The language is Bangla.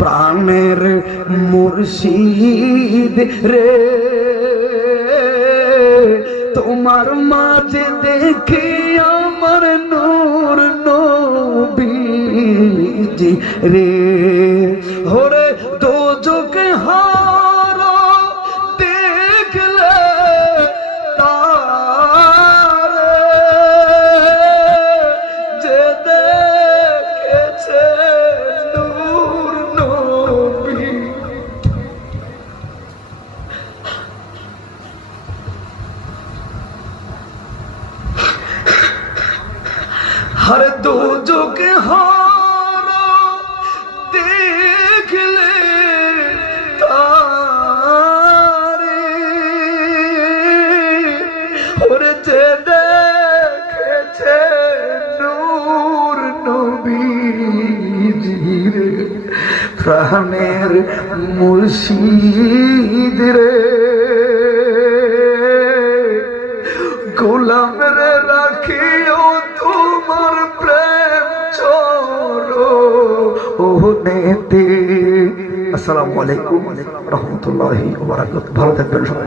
প্রাণের মুর্শিদ রে তোমার মাঝে দেখি আমার নূর নবীজি রে হরে দোজকে হার দেখলে তার যে দেখেছে নূর নবী हर दो के हारा देख ले तारे और जे देखे नूर नबीजी रे प्राणेर मुर्शिद रे গোলাম রে রাখিও তোমার প্রেম চরণেতে। আসসালামু আলাইকুম ওয়া রাহমাতুল্লাহি ওয়া বারাকাতুহু। ভালো থাকবেন সবাই।